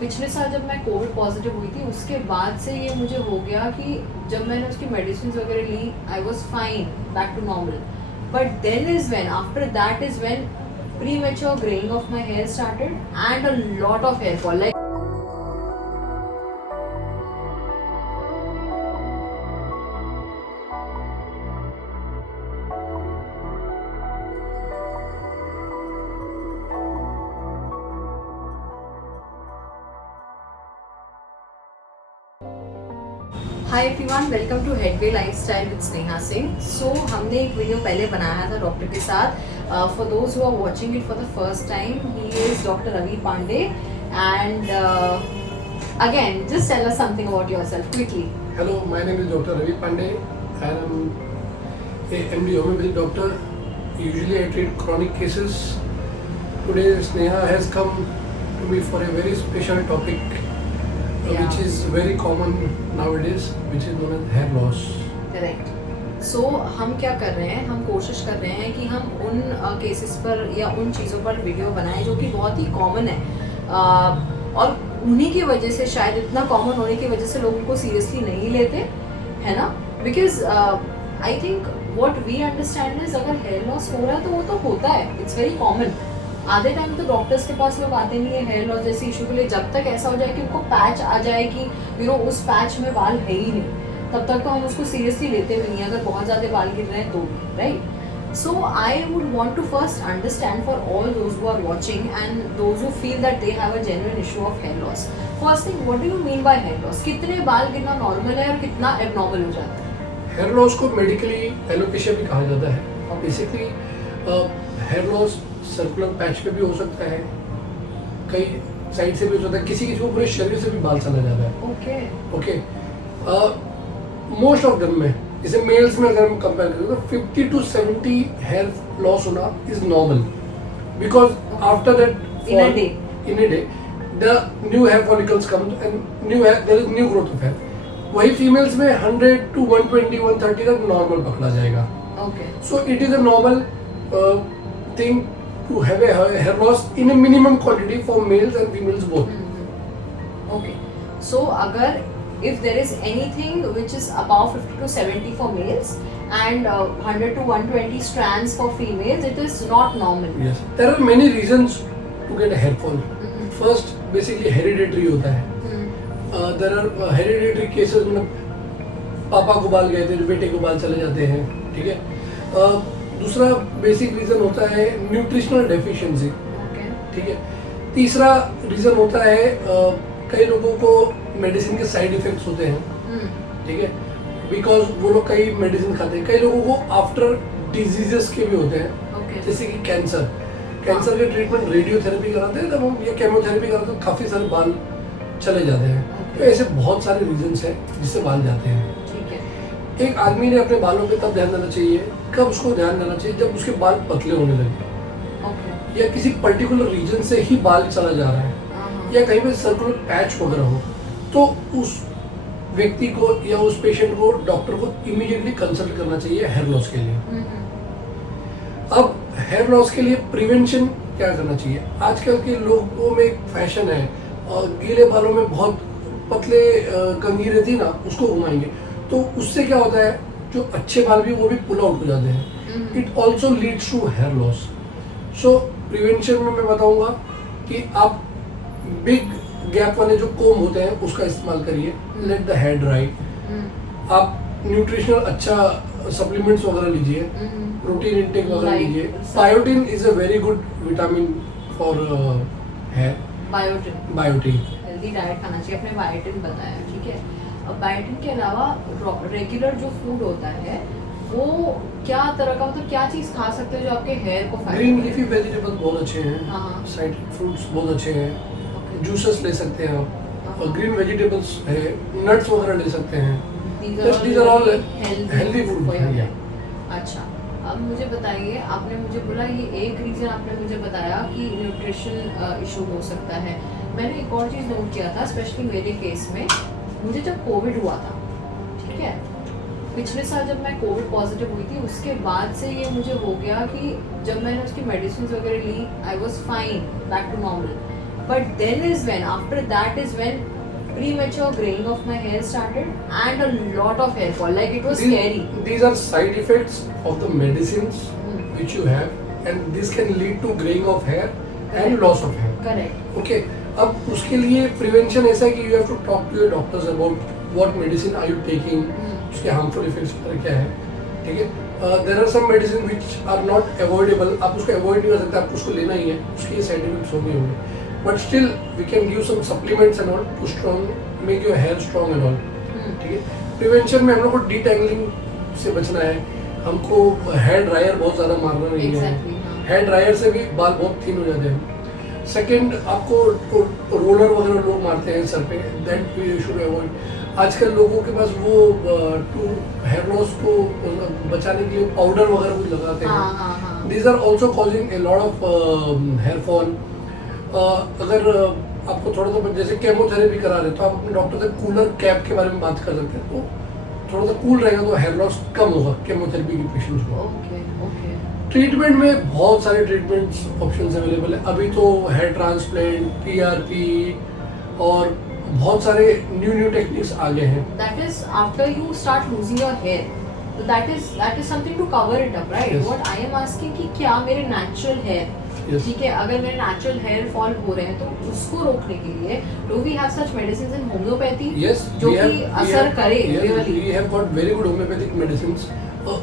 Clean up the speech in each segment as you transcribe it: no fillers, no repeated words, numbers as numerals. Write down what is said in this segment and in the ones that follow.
पिछले साल जब मैं कोविड पॉजिटिव हुई थी उसके बाद से ये मुझे हो गया कि जब मैंने उसकी मेडिसिन वगैरह ली I was fine back to normal, but then is when after that is when premature graying of my hair started and a lot of hair fall. Like hi everyone, welcome to headway lifestyle with Sneha Singh. So हमने एक video पहले बनाया था doctor के साथ। For those who are watching it for the first time, he is doctor Ravi Pandey and again just tell us something about yourself quickly. Hello, my name is Dr. Ravi Pandey and I'm a MD homeopathy doctor. Usually I treat chronic cases. Today Sneha has come to me for a very special topic which is very common nowadays, which is known as hair loss. Correct. So हम क्या कर रहे हैं, हम कोशिश कर रहे हैं कि हम उन केसेस पर या उन चीज़ों पर वीडियो बनाएं जो कि बहुत ही कॉमन है, और उन्हीं की वजह से, शायद इतना कॉमन होने की वजह से लोग उनको सीरियसली नहीं लेते, है ना। Because I think what we understand is अगर हेयर लॉस हो रहा है तो वो तो होता है, इट्स वेरी कॉमन। आधे टाइम तो डॉक्टर्स के पास लोग आते नहीं है हेयर लॉस जैसे इशू के लिए, जब तक ऐसा हो जाए कि उनको पैच आ जाए कि उस पैच में बाल है ही नहीं, तब तक तो हम उसको सीरियसली लेते भी नहीं अगर बहुत ज़्यादा बाल गिर रहे हैं तो, right. So I would want to first understand for all those who are watching and those who feel that they have a genuine issue of hair loss. First thing, what do you mean by hair loss? कितने बाल गिरना normal है और कितना abnormal हो जाता है? Hair loss को मेडिकली एलोपेशिया भी कहा जाता है। Basically hair loss circular patch पे भी हो सकता है, कई साइड से भी हो सकता है, किसी को पूरे शरीर से भी बाल चला जाता है। ओके मोस्ट ऑफ देम में, जैसे मेल्स में अगर हम कंपेयर करें तो 50 to 70 हेयर लॉस होना is normal, because after that in a day the new hair follicles come and there is new growth of hair. वही फीमेल्स में 100 to 120 130 तक नॉर्मल पकड़ा जाएगा। So it is a normal thing to have a hair loss in a minimum quantity for males and females both. Okay, so agar if there is anything which is above 50 to 70 for males and 100 to 120 strands for females, it is not normal. Yes, there are many reasons to get a hair fall. First, basically hereditary होता है। There are hereditary cases में पापा को बाल गए थे, बेटे को बाल चले जाते हैं, ठीक है। दूसरा बेसिक रीजन होता है न्यूट्रिशनल डेफिशिएंसी, ठीक है। तीसरा रीजन होता है कई लोगों को मेडिसिन के साइड इफेक्ट्स होते हैं, ठीक है, बिकॉज वो लोग कई मेडिसिन खाते हैं। कई लोगों को आफ्टर डिजीजेस के भी होते हैं, जैसे कि कैंसर के ट्रीटमेंट रेडियोथेरेपी कराते हैं, जब हम ये केमोथेरेपी कराते हैं तो काफ़ी सारे बाल चले जाते हैं। तो ऐसे बहुत सारे रीजन्स हैं जिससे बाल जाते हैं। एक आदमी ने अपने बालों पे तब ध्यान देना चाहिए, कब उसको ध्यान देना चाहिए, जब उसके बाल पतले होने लगे, या किसी पर्टिकुलर रीजन से ही बाल चला जा रहा है, या कहीं पे सर्कुलर पैच वगैरह हो, तो उस व्यक्ति को या उस पेशेंट को डॉक्टर को इमीडिएटली कंसल्ट करना चाहिए हेयर लॉस के लिए। अब हेयर लॉस के लिए प्रिवेंशन क्या करना चाहिए? आजकल के लोगों में एक फैशन है, और गीले बालों में बहुत पतले कंघी रहती ना, उसको घुमाएंगे, तो उससे क्या होता है, जो अच्छे बाल भी वो भी पुल आउट हो जाते हैं। It also leads to hair loss. So prevention में मैं बताऊंगा कि आप बिग गैप वाले जो कोम होते हैं उसका इस्तेमाल करिए, लेट द हेयर ड्राई। आप न्यूट्रिशनल अच्छा सप्लीमेंट्स वगैरह लीजिए, प्रोटीन इंटेक वगैरह लीजिए। Biotin is a very good vitamin for hair. Biotin healthy diet खाना चाहिए, आपने बायोटिन बताया, ठीक है। बायोटिन के अलावा रेगुलर जो फूड होता है वो क्या तरह का, मतलब क्या चीज़ खा सकते हैं जो आपके हेयर को फायदा? ग्रीन लीफी वेजिटेबल्स बहुत अच्छे हैं, साइट्रिक फ्रूट्स बहुत अच्छे हैं, जूसेस ले सकते हैं आप, और ग्रीन वेजिटेबल्स है, नट्स वगैरह ले सकते हैं। These are all healthy food. अच्छा, अब मुझे बताइए, आपने मुझे बोला ये एक रीज़न आपने मुझे बताया कि न्यूट्रिशन इशू हो सकता है। मैंने एक और चीज़ नोट किया था, स्पेशली मेरे केस में, मुझे जब कोविड हुआ था, ठीक है, पिछले साल जब मैं कोविड पॉजिटिव हुई थी उसके बाद से ये मुझे हो गया कि जब मैंने उसकी मेडिसिन वगैरह ली I was fine back to normal, But then is when, after that is when premature graying of my hair started and a lot of hair fall. Like it was scary. These are side effects of the medicines which you have, and this can lead to graying of hair and loss of hair. Correct. Okay. अब उसके लिए prevention ऐसा है कि you have to talk to your doctors about what medicine are you taking, उसके harmful effects क्या है, ठीक है. There are some medicine which are not avoidable. आप उसको avoid नहीं कर सकते, आपको उसको लेना ही है, उसके side effects होंगे. But still we can give some supplements and all to make your hair strong and all. ठीक है. Prevention में हम लोग को detangling से बचना है, हमको hair dryer बहुत ज़्यादा मारना नहीं है. Hair dryer से भी बाल बहुत thin हो जाते हैं. सेकेंड, आपको रोलर वगैरह लोग मारते हैं सर पे, दैट वी शुड अवॉइड. आजकल लोगों के पास वो टू हेयर लॉस को बचाने के लिए पाउडर वगैरह कुछ लगाते हैं. These are also causing a lot of hair fall. अगर आपको थोड़ा सा जैसे केमोथेरेपी करा रहे तो आप अपने डॉक्टर से कूलर कैप के बारे में बात कर सकते हैं, तो थोड़ा सा कूल रहेगा तो हेयर लॉस कम होगा केमोथेरेपी के पेशेंट्स को. ट्रीटमेंट में बहुत सारे ट्रीटमेंट्स ऑप्शंस अवेलेबल है. अभी तो हेयर ट्रांसप्लांट, PRP और बहुत सारे न्यू टेक्निक्स आ गए हैं. That is after you start losing your hair. So that is something to cover it up, right? Yes. What I am asking कि क्या मेरे natural hair, Yes. ठीक है, अगर मेरे natural hair fall हो रहे हैं तो उसको रोकने के लिए do we have such medicines in homeopathy? Yes, जो we have- कि we असर have- करे yes, really? we have got very good homeopathic medicines.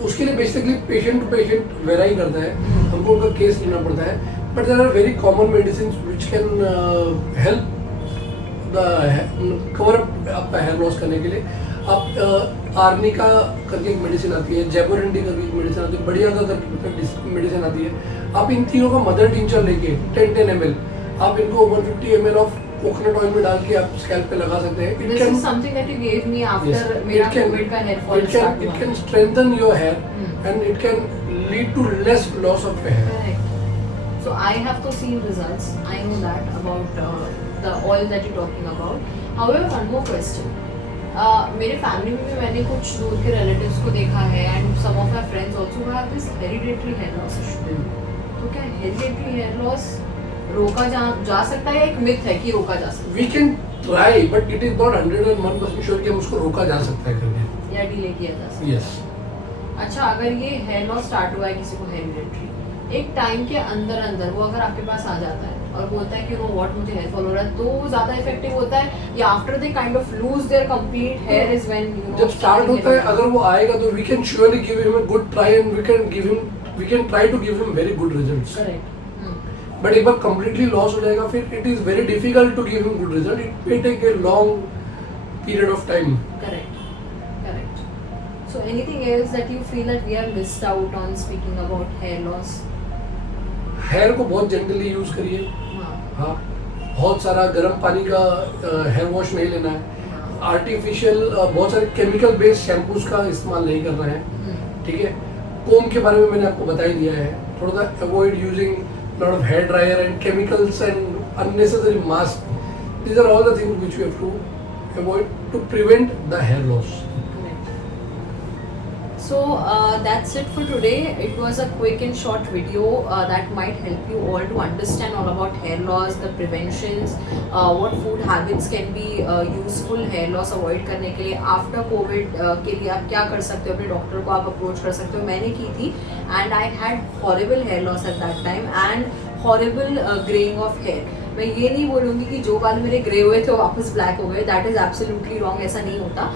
उसके लिए basically patient to patient vary करता है, हमको उनका केस लेना पड़ता है. But there are very common medicine which can help the cover up आपका हेयर लॉस करने के लिए. आप आर्निका करके एक मेडिसिन आती है, जैबोरेंडी करके एक मेडिसिन आती है, बढ़िया करके मेडिसिन आती है. आप इन तीनों का मदर टिंचर लेके 10 ml आप इनको 150 ml ऑफ कोकोनट ऑयल में डाल के आप स्कैल्प पे लगा सकते हैं. This is something that you gave me after मेरा COVID का hair fall start हुआ. It can strengthen your hair and it can lead to less loss of hair. Correct. So I have to see results. I know that about the oil that you're talking about. However, one more question. मेरे family में भी मैंने कुछ दूर के relatives को देखा है and some of my friends also have this hereditary hair loss issue. तो क्या hereditary hair loss रोका जा सकता है या एक मिथ है कि रोका जा सकता We can try, but it is not 101% sure कि हम उसको रोका जा सकता है करके. है या डिले किया जा सकता है? Yes. अच्छा, अगर ये हेयर लॉस स्टार्ट हुआ है किसी को हेरिडिटरी, एक टाइम के अंदर वो अगर आपके पास आ जाता है और बोलता है कि नो व्हाट मुझे हेयर फॉल हो रहा है, तो वो ज्यादा इफेक्टिव होता है या after they kind of lose their complete here is when you know जब स्टार्ट होता है अगर वो आएगा तो we can surely give him a good try and we can try to give him very good results. Correct. But एक बार completely loss हो जाएगा फिर it is very difficult to give him good result. It may take a long period of time. Correct. So anything else that you feel that we are missed out on speaking about hair loss? Hair को बहुत gently use करिए. हाँ, बहुत सारा गर्म पानी का hair wash नहीं लेना है. आर्टिफिशियल बहुत सारे केमिकल बेस्ड शैम्पूज का इस्तेमाल नहीं करना है. ठीक है. कोम के बारे में मैंने आपको बता ही दिया है. थोड़ा सा avoid using lot of hair dryer and chemicals and unnecessary mask. These are all the things which we have to avoid to prevent the hair loss. So that's it for today. It was a quick and short video that might help you all to understand all about hair loss, the preventions, what food habits can be useful hair loss avoid करने के लिए. After COVID के लिए आप क्या कर सकते हो, अपने डॉक्टर को आप अप्रोच कर सकते हो. मैंने की थी and I had horrible hair loss at that time and horrible graying of hair. मैं ये नहीं बोलूँगी कि जो बाल मेरे ग्रे हुए थे वो वापस ब्लैक हो गए. That is absolutely wrong. ऐसा नहीं होता.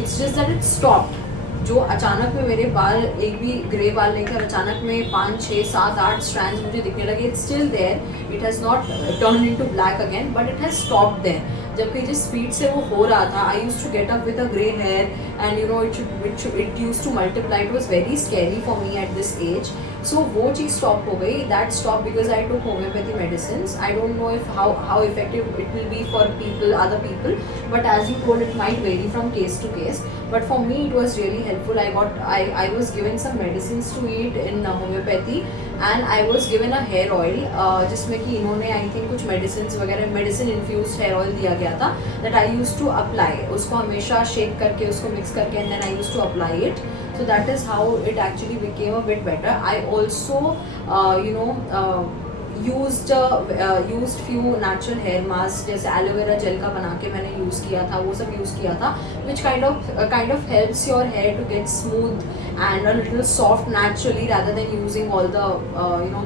It's just that it stopped. जो अचानक में मेरे बाल एक भी ग्रे बाल नहीं थे और अचानक में 5, 6, 7, 8 स्ट्रैंड्स मुझे दिखने लगे. It's still there, it has not turn into black again, but it has stopped there. जबकि जिस स्पीड से वो हो रहा था, I used to get up with a grey hair and you know it used to multiply. It was very scary for me at this age. So वो चीज़ stop हो गई. That stop because I took homeopathy medicine. I don't know if how effective it will be for people, other people, but as you told it might vary from case to case. But for me it was really helpful. I was given some medicines to eat in homeopathy and I was given a hair oil जिसमें कि इन्होंने I think कुछ medicines वगैरह medicine infused hair oil दिया गया था that I used to apply. उसको हमेशा shake करके उसको mix करके and then I used to apply it. So that is how it actually became a bit better. I also used few natural hair mask, जैसे aloe vera gel का बना के मैंने यूज़ किया था, वो सब यूज़ किया था, which kind of helps your hair to get smooth and a little soft naturally rather than using all the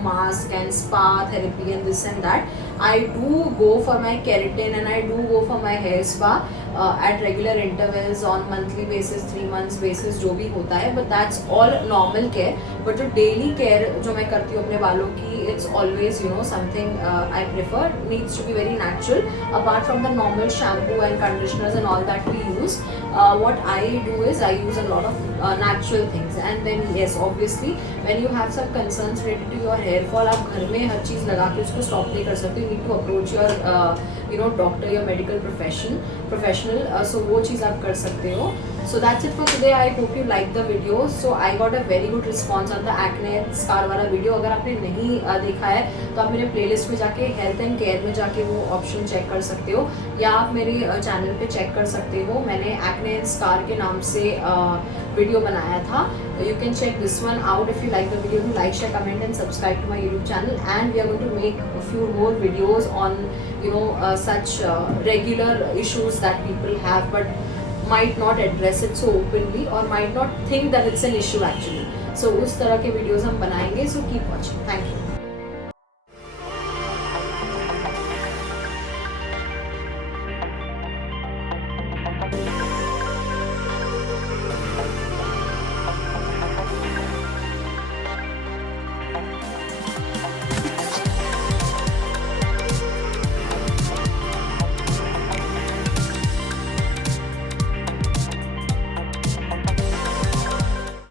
mask and spa therapy and this and that. I do go for my keratin and I do go for my hair spa at regular intervals on monthly basis, 3 months basis, जो भी होता है, but that's all normal care. But जो daily care जो मैं करती हूँ अपने बालों की, it's always something I prefer, needs to be very natural. Apart from the normal shampoo and conditioners and all that we use, what I do is I use a lot of natural things. And then yes, obviously when you have some concerns related to your hair fall, आप घर में हर चीज़ लगा के उसको stop नहीं कर सकते. You need to approach your doctor, your medical professional. So वो चीज़ आप कर सकते हो. So that's it for today. I hope you liked the video. So I got a very good response on the acne scar वाला video. अगर आपने नहीं देखा है तो आप मेरे playlist में जाके health and care में जाके वो option check कर सकते हो, या आप मेरे channel पे check कर सकते हो. मैंने acne scar के नाम से video बनाया था. You can check this one out. If you like the video, do like, share, comment and subscribe to my YouTube channel. And we are going to make a few more videos on such regular issues that people have but might not address it so openly or might not think that it's an issue actually. So उस तरह के videos हम बनाएंगे. So keep watching. Thank you.